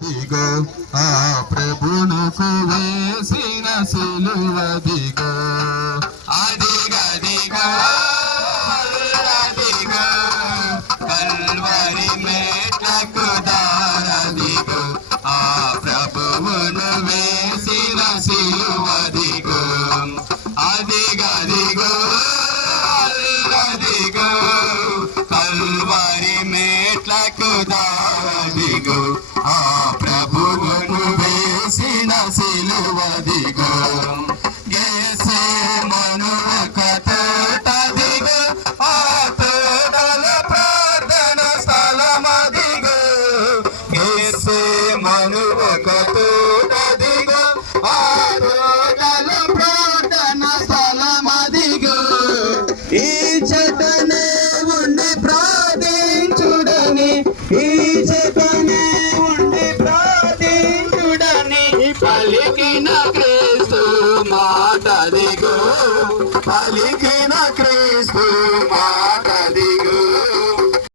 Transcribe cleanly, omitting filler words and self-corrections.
దిగో ఆ ప్రభునుకు వేసిన సిలువ దిగో అదిగదిగో అదిగో కల్వరి మెట్లకు దారదిగో ఆ ప్రభువును వేసిన సిలువ దిగో అదిగదిగో అదిగో కల్వరి మెట్లకు దారదిగో ఆ ప్రభువును వేసిన సిలువ దిగో గెత్సేమను ఒక తోట దిగో ఆ తోటలో ప్రార్థన స్థలమదిగో గెత్సేమను ఒక తోట దిగో ఆ తోటలో ప్రార్థన స్థలమదిగో ఈ చెట్టనే ఉండి ప్రార్థించుడని ఈ చెట్టనే పలికిన క్రీస్తు మాట దిగో పలికిన క్రీస్తు